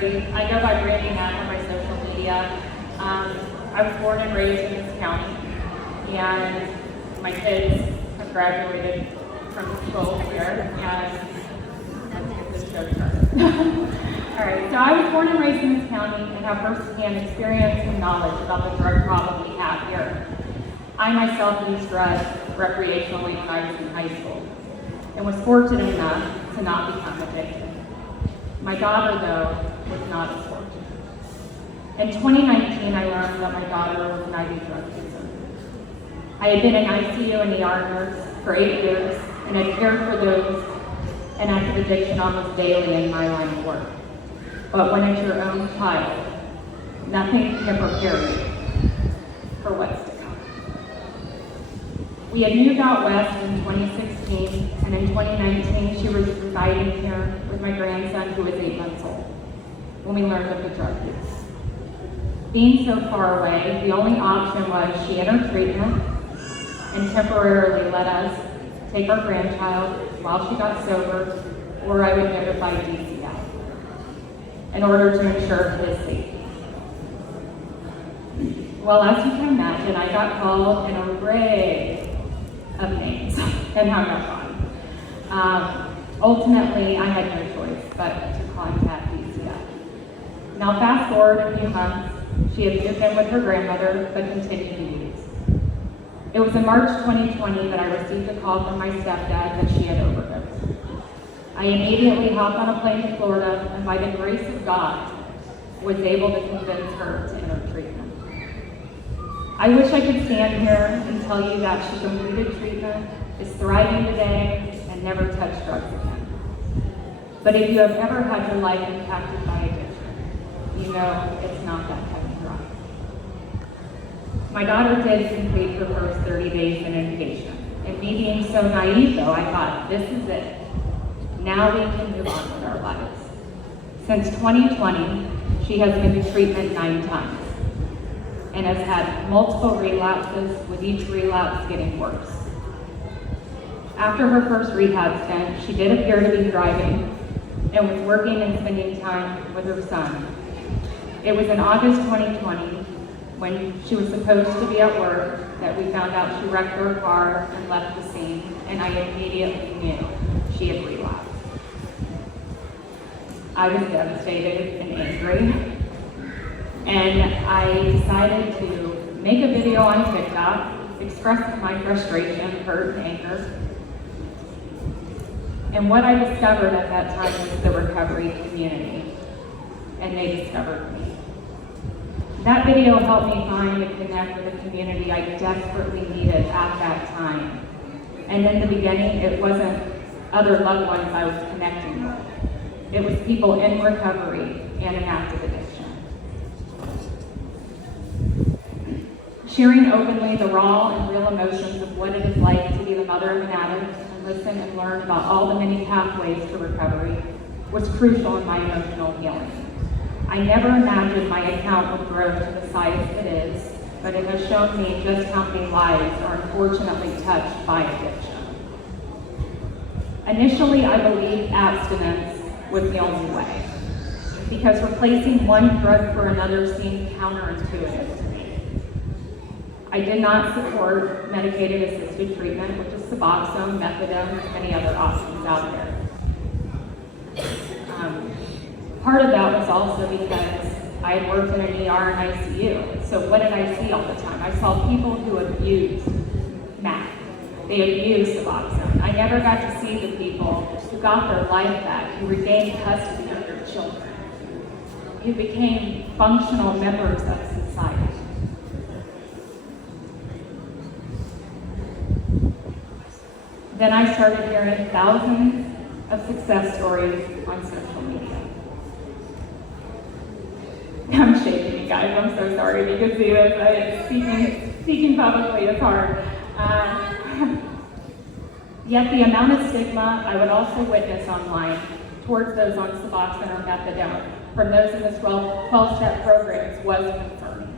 30. I go by Brandy Mack on my social media. I was born and raised in this county, and my kids have graduated from school here, and this show started. All right, so I was born and raised in this county and have firsthand experience and knowledge about the drug problem we have here. I myself used drugs recreationally when I was in high school and was fortunate enough to not become addicted. My daughter, though, was not as fortunate. In 2019, I learned that my daughter was an IV drug user. I had been an ICU and ER nurse for 8 years and had cared for those in active addiction almost daily in my line of work. But when it's your own child, nothing can prepare you for what's to come. We had moved out west in 2016, and in 2019, she was residing here with my grandson, who was 8 months old, when we learned of the drug use. Being so far away, the only option was she entered treatment and temporarily let us take our grandchild while she got sober, or I would notify DCI in order to ensure his safety. Well, as you can imagine, I got called an array of names and hung up on. Ultimately, I had no choice but to contact DCI. Now, fast forward a few months, she had moved in with her grandmother, but continued to use. It was in March 2020 that I received a call from my stepdad that she had overdosed. I immediately hopped on a plane to Florida, and by the grace of God, was able to convince her to enter treatment. I wish I could stand here and tell you that she completed treatment, is thriving today, and never touched drugs again. But if you have ever had your life impacted by addiction, you know it's not that cut and dry. My daughter did complete her first 30 days in inpatient. And me being so naive though, I thought, this is it. Now we can move on with our lives. Since 2020, she has been to treatment 9 times and has had multiple relapses, with each relapse getting worse. After her first rehab stint, she did appear to be thriving and was working and spending time with her son. It was in August 2020, when she was supposed to be at work, that we found out she wrecked her car and left the scene, and I immediately knew she had relapsed. I was devastated and angry, and I decided to make a video on TikTok, expressing my frustration, hurt, and anger. And what I discovered at that time was the recovery community, and they discovered me. That video helped me find and connect with a community I desperately needed at that time. And in the beginning, it wasn't other loved ones I was connecting with. It was people in recovery and in active addiction. Sharing openly the raw and real emotions of what it is like to be the mother of an addict and listen and learn about all the many pathways to recovery was crucial in my emotional healing. I never imagined my account would grow to the size it is, but it has shown me just how many lives are unfortunately touched by addiction. Initially, I believed abstinence was the only way, because replacing one drug for another seemed counterintuitive to me. I did not support medicated assisted treatment, which is Suboxone, methadone, and many other options out there. Part of that was also because I had worked in an ER and ICU. So what did I see all the time? I saw people who abused meth. They abused Suboxone. I never got to see the people who got their life back, who regained custody of their children, who became functional members of society. Then I started hearing thousands of success stories on social media. I'm shaking, you guys. I'm so sorry if you can see this. Speaking publicly is hard. Yet the amount of stigma I would also witness online towards those on Suboxone or methadone from those in the 12-step programs was concerning.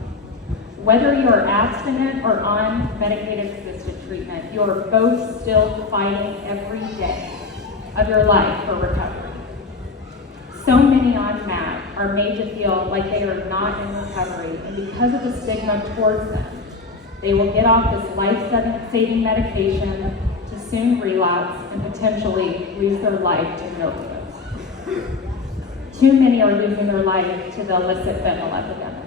Whether you are abstinent or on medicated assisted treatment, you are both still fighting every day of your life for recovery. So many on MAD are made to feel like they are not in recovery, and because of the stigma towards them, they will get off this life-saving medication to soon relapse and potentially lose their life to an overdose. Too many are losing their life to the illicit fentanyl epidemic.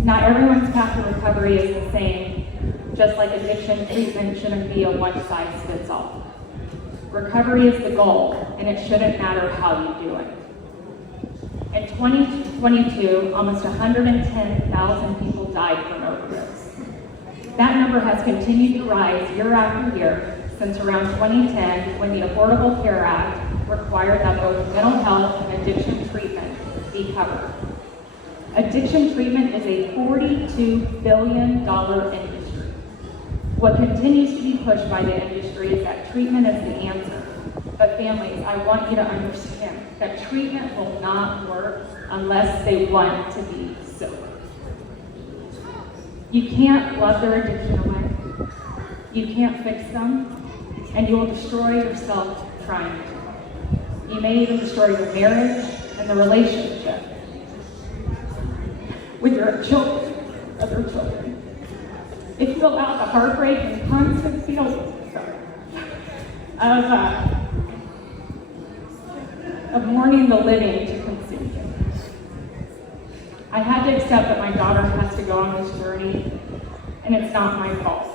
Not everyone's path to recovery is the same, just like addiction treatment shouldn't be a one-size-fits-all. Recovery is the goal, and it shouldn't matter how you do it. In 2022, almost 110,000 people died from overdose. That number has continued to rise year after year since around 2010, when the Affordable Care Act required that both mental health and addiction treatment be covered. Addiction treatment is a $42 billion industry. What continues to be pushed by the industry is that treatment is the answer. But families, I want you to understand that treatment will not work unless they want to be sober. You can't love their addiction away. You can't fix them, and you will destroy yourself trying to. You may even destroy your marriage and the relationship with your children, other children. If you allow the heartbreak and constant feelings of mourning the living to consume you. I had to accept that my daughter has to go on this journey, and it's not my fault.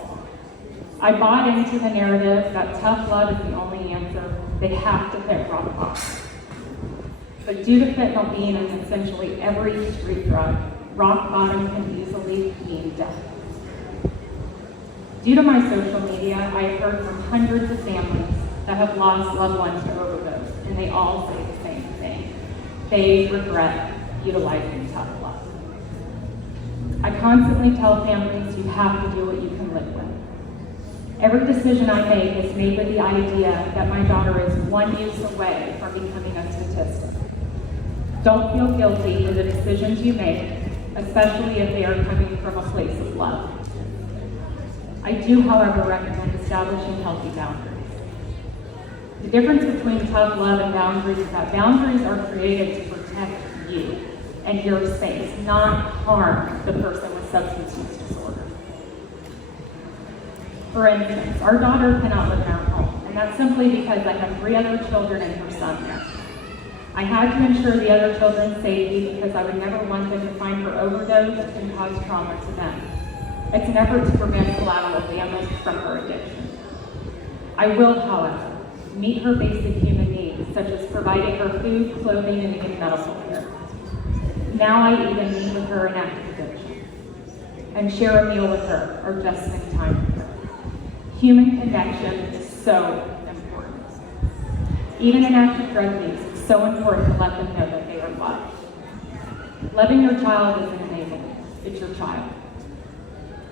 I bought into the narrative that tough love is the only answer. They have to hit rock bottom. But due to fentanyl being in essentially every street drug, rock bottom can easily mean death. Due to my social media, I have heard from hundreds of families that have lost loved ones to overdose, and they all say the same thing. They regret utilizing tough love. I constantly tell families you have to do what you can live with. Every decision I make is made with the idea that my daughter is one use away from becoming a statistic. Don't feel guilty for the decisions you make, especially if they are coming from a place of love. I do, however, recommend establishing healthy boundaries. The difference between tough love and boundaries is that boundaries are created to protect you and your space, not harm the person with substance use disorder. For instance, our daughter cannot live in our home, and that's simply because I have 3 other children and her son there. I had to ensure the other children's safety because I would never want them to find her overdosed and cause trauma to them. It's an effort to prevent collateral damage from her addiction. I will, however, meet her basic human needs, such as providing her food, clothing, and even medical care. Now I even meet with her in active addiction and share a meal with her or just spend time with her. Human connection is so important. Even in active drug use, it's so important to let them know that they are loved. Loving your child isn't enabling, it's your child.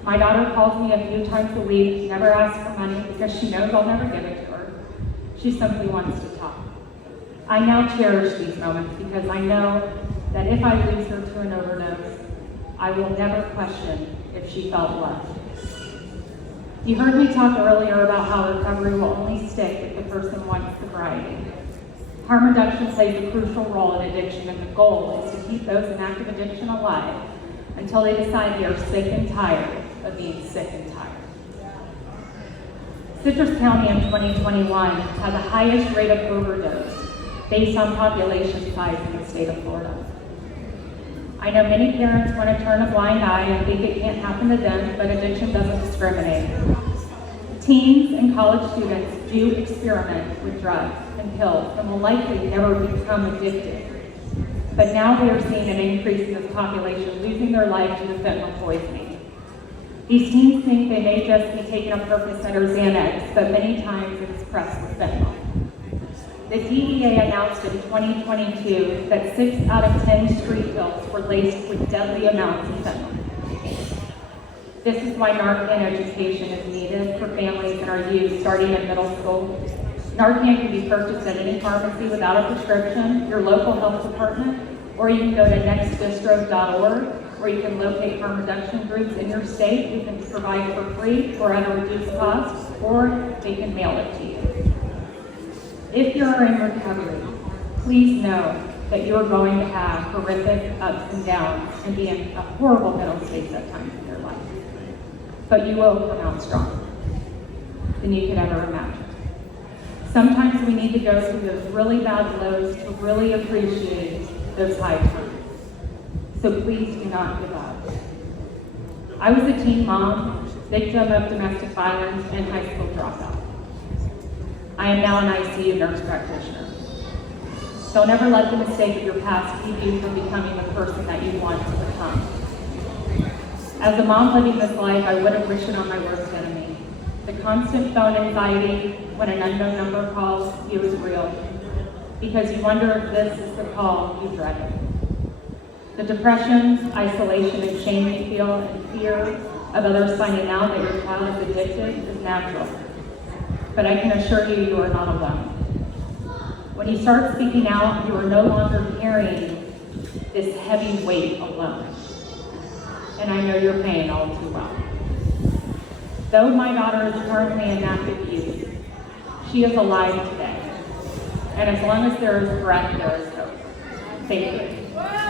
My daughter calls me a few times a week, never asks for money because she knows I'll never give it to her. She simply wants to talk. I now cherish these moments because I know that if I lose her to an overdose, I will never question if she felt loved. You heard me talk earlier about how recovery will only stick if the person wants sobriety. Harm reduction plays a crucial role in addiction, and the goal is to keep those in active addiction alive until they decide they are sick and tired of being sick and tired. Citrus County in 2021 had the highest rate of overdose based on population size in the state of Florida. I know many parents want to turn a blind eye and think it can't happen to them, but addiction doesn't discriminate. Teens and college students do experiment with drugs and pills and will likely never become addicted. But now we are seeing an increase in this population losing their life to the fentanyl poisoning. These teens think they may just be taking a Percocet or Xanax, but many times it's pressed with fentanyl. The DEA announced in 2022 that 6 out of 10 street pills were laced with deadly amounts of fentanyl. This is why Narcan education is needed for families and our youth starting in middle school. Narcan can be purchased at any pharmacy without a prescription, your local health department, or you can go to nextdistro.org, where you can locate harm reduction groups in your state who can provide for free or at a reduced cost, or they can mail it to you. If you're in recovery, please know that you are going to have horrific ups and downs and be in a horrible mental state at times in your life. But you will come out stronger than you could ever imagine. Sometimes we need to go through those really bad lows to really appreciate those high times. So please do not give up. I was a teen mom, victim of domestic violence, and high school dropout. I am now an ICU nurse practitioner. Don't ever let the mistake of your past keep you from becoming the person that you want to become. As a mom living this life, I wouldn't wish it on my worst enemy. The constant phone anxiety when an unknown number calls you is real, because you wonder if this is the call you dreaded. The depression, isolation, and shame you feel, and fear of others finding out that your child is addicted is natural. But I can assure you are not alone. When you start speaking out, you are no longer carrying this heavy weight alone. And I know your pain all too well. Though my daughter is currently in active youth, she is alive today. And as long as there is breath, there is hope. Thank you.